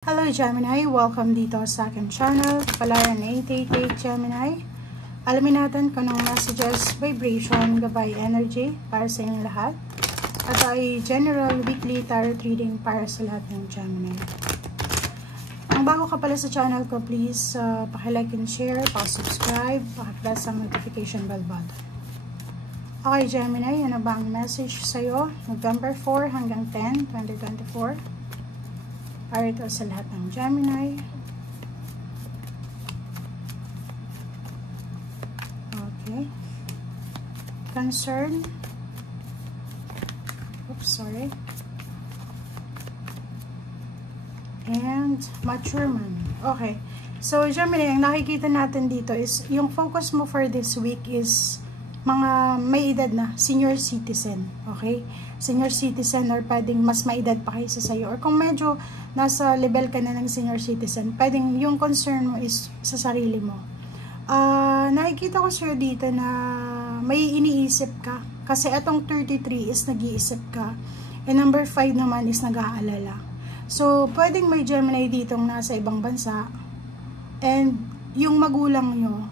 Hello Gemini, welcome dito sa aking channel, Palayan 888 Gemini. Alamin natin kung anong messages, vibration, gabay energy para sa inyong lahat. At ay general weekly tarot reading para sa lahat ng Gemini. Kung bago ka pala sa channel ko, please paki-like and share, paki-subscribe, paki-press ang notification bell button. Okay Gemini, ano ba ang message sa'yo? November 4 hanggang 10, 2024. Para ito sa lahat ng Gemini. Okay. Concern. Oops, sorry. And mature man. Okay. So, Gemini, ang nakikita natin dito is, yung focus mo for this week is mga may edad na, senior citizen. Okay? Senior citizen or pwedeng mas may edad pa kaysa sa'yo. Or kung medyo nasa level ka na ng senior citizen, pwedeng yung concern mo is sa sarili mo. Nakikita ko sa'yo dito na may iniisip ka. Kasi atong 33 is nag-iisip ka. And number 5 naman is nag-aalala. So, pwedeng may Gemini ditong nasa ibang bansa. And yung magulang nyo,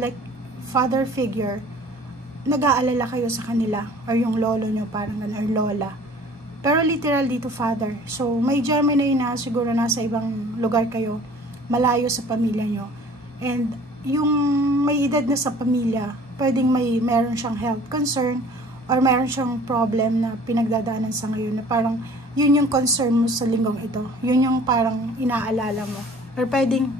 like father figure, nag-aalala kayo sa kanila. Or yung lolo nyo, parang ganun, or lola. Pero literal dito father. So may Gemini na siguro nasa ibang lugar kayo, malayo sa pamilya nyo. And yung may edad na sa pamilya, pwedeng meron siyang health concern or meron siyang problem na pinagdadaanan sa ngayon na parang yun yung concern mo sa linggong ito. Yun yung parang inaalala mo. Or pwedeng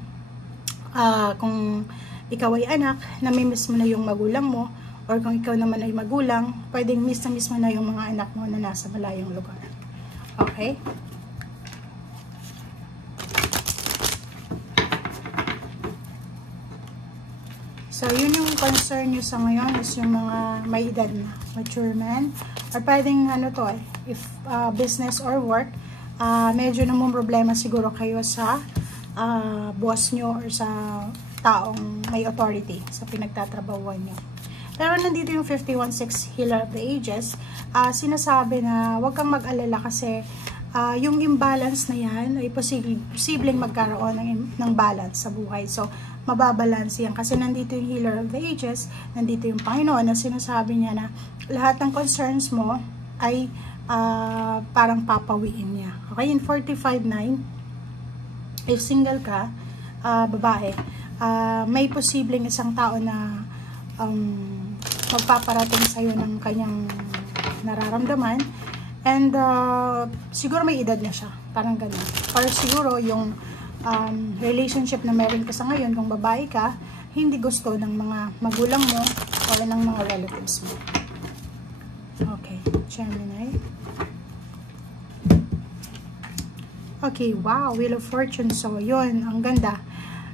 kung ikaw ay anak, namimiss mo na yung magulang mo. Or kung ikaw naman ay magulang, pwedeng miss na miss mo na yung mga anak mo na nasa malayong lugar. Okay? So, yun yung concern nyo sa ngayon is yung mga may edad na, mature man. Or pwedeng ano to if business or work, medyo namang problema siguro kayo sa boss nyo or sa taong may authority sa pinagtatrabahuan nyo. Pero nandito yung 51-6 Healer of the Ages, sinasabi na huwag kang mag-alala kasi yung imbalance na yan ay posibleng magkaroon ng balance sa buhay. So, mababalance yan kasi nandito yung Healer of the Ages, nandito yung Panginoon na sinasabi niya na lahat ng concerns mo ay parang papawiin niya. Okay, in 45-9, if single ka, babae, may posibleng isang tao na magpaparating sa'yo ng kanyang nararamdaman and siguro may edad na siya, parang gano'n. Or siguro yung relationship na meron ka sa ngayon, kung babae ka, hindi gusto ng mga magulang mo o ng mga relatives mo. Okay, Gemini. Okay, wow, Wheel of Fortune. So, yun, ang ganda.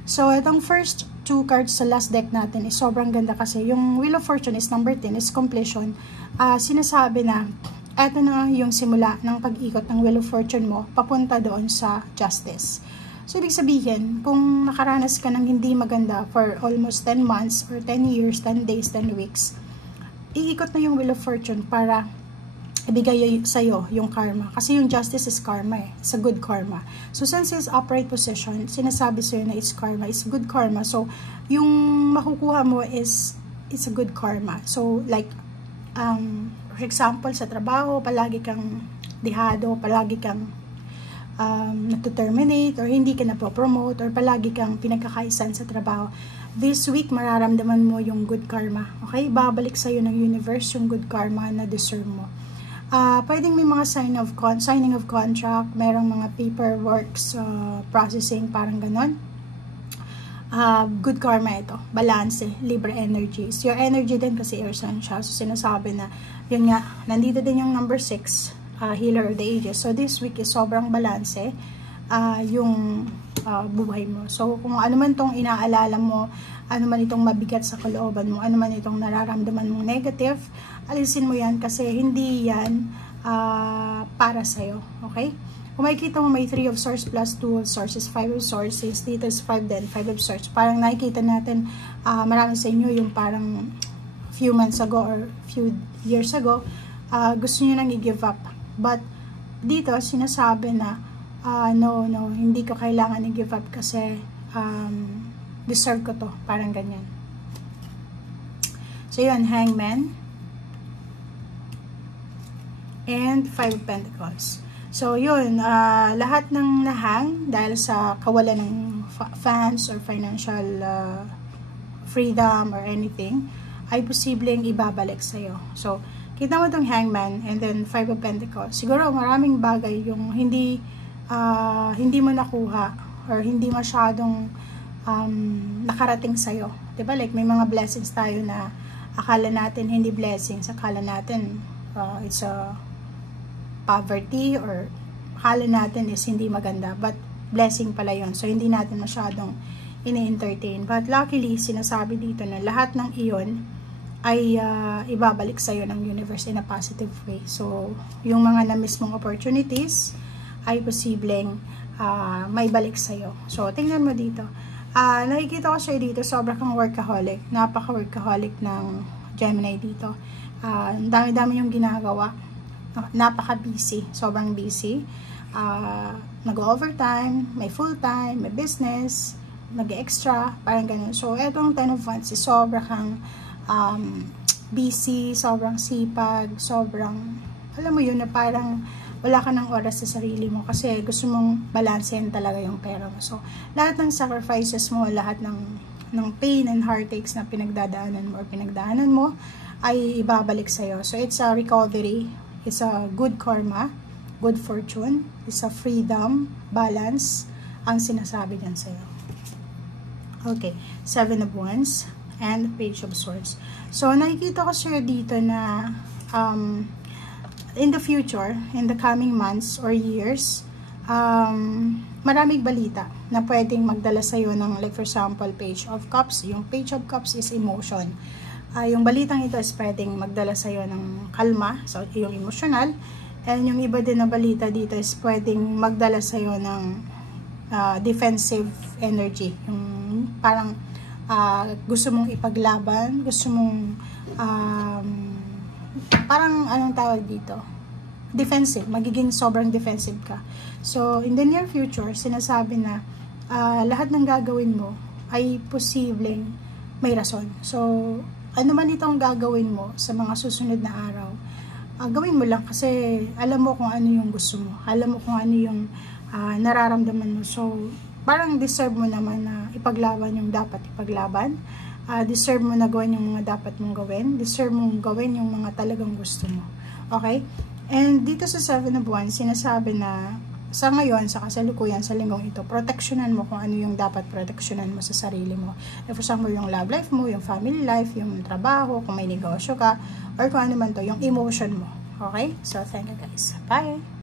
So, itong first two cards sa last deck natin is sobrang ganda kasi yung Wheel of Fortune is number 10, is completion. Sinasabi na, eto na yung simula ng pag-ikot ng Wheel of Fortune mo, papunta doon sa justice. So, ibig sabihin, kung nakaranas ka ng hindi maganda for almost 10 months or 10 years, 10 days, 10 weeks, iikot na yung Wheel of Fortune para ibigay sa'yo yung karma. Kasi yung justice is karma It's a good karma. So, since it's upright position, sinasabi sa'yo na it's karma. It's good karma. So, yung makukuha mo is, it's a good karma. So, like, for example, sa trabaho, palagi kang dihado, palagi kang natu-terminate, or hindi ka na-promote, or palagi kang pinagkakaisan sa trabaho. This week, mararamdaman mo yung good karma. Okay? Babalik sa'yo ng universe yung good karma na deserve mo. Pwedeng may mga signing of contract, merong mga paperworks, processing, parang ganon. Good karma ito. Balance, libre energy. So, your energy din kasi air sign siya. So, sinasabi na, yun nga, nandito din yung number 6, Healer of the Ages. So, this week is sobrang balance, yung buhay mo. So, kung ano man itong inaalala mo, ano man itong mabigat sa kalooban mo, ano man itong nararamdaman mong negative, alisin mo yan kasi hindi yan para sa'yo. Okay? Kung makikita mo may 3 of Swords plus 2 of Swords is 5 of Swords, dito is 5 din, 5 of Swords. Parang nakikita natin marami sa inyo yung parang few months ago or few years ago, gusto nyo nang i-give up. But dito, sinasabi na no, hindi ko kailangan i-give up kasi deserve ko to, parang ganyan. So yun, Hangman and 5 of Pentacles. So yun, lahat ng nahang dahil sa kawalan ng funds or financial freedom or anything ay posibleng ibabalik sa'yo. So kita mo tong Hangman and then 5 of Pentacles. Siguro maraming bagay yung hindi mo nakuha or hindi masyadong nakarating sa'yo. Diba? Like may mga blessings tayo na akala natin hindi blessings, akala natin it's a poverty or akala natin is hindi maganda, but blessing pala yun. So hindi natin masyadong ini-entertain. But luckily, sinasabi dito na lahat ng iyon ay ibabalik sa'yo ng universe in a positive way. So yung mga na-miss mong opportunities ay posibleng may balik sa'yo. So tingnan mo dito. Nakikita ko siya dito, sobrang kang workaholic. Napaka-workaholic ng Gemini dito. Dami-dami yung ginagawa. Napaka-busy. Sobrang busy. Nag-overtime, may full-time, may business, mag-extra, parang ganun. So, etong 10 of Wands is sobrang kang busy, sobrang sipag, sobrang, alam mo yun, na parang wala ka ng oras sa sarili mo kasi gusto mong balansehan talaga yung pera mo. So, lahat ng sacrifices mo, lahat ng pain and heartaches na pinagdadaanan mo or pinagdaanan mo ay ibabalik sa'yo. So, it's a recovery, it's a good karma, good fortune, it's a freedom, balance, ang sinasabi dyan sa'yo. Okay, 7 of Wands and Page of Swords. So, nakikita ko sa'yo dito na in the future, in the coming months or years, maraming balita na pwedeng magdala sa'yo ng, like for example, Page of Cups. Yung Page of Cups is emotion. Yung balitang ito is pwedeng magdala sa'yo ng kalma, so yung emotional. And yung iba din na balita dito is pwedeng magdala sa'yo ng defensive energy. Yung parang gusto mong ipaglaban, gusto mong parang anong tawag dito? Defensive. Magiging sobrang defensive ka. So, in the near future, sinasabi na lahat ng gagawin mo ay posibleng may rason. So, ano man itong gagawin mo sa mga susunod na araw, gawin mo lang kasi alam mo kung ano yung gusto mo. Alam mo kung ano yung nararamdaman mo. So, parang deserve mo naman na ipaglaban yung dapat ipaglaban. Deserve mo na gawin yung mga dapat mong gawin. Deserve mong gawin yung mga talagang gusto mo. Okay? And dito sa 7 of Wands, sinasabi na sa ngayon, sa kasalukuyan, sa linggong ito, proteksyonan mo kung ano yung dapat proteksyonan mo sa sarili mo. For example, yung love life mo, yung family life, yung trabaho, kung may negosyo ka, or kung ano man to, yung emotion mo. Okay? So, thank you guys. Bye!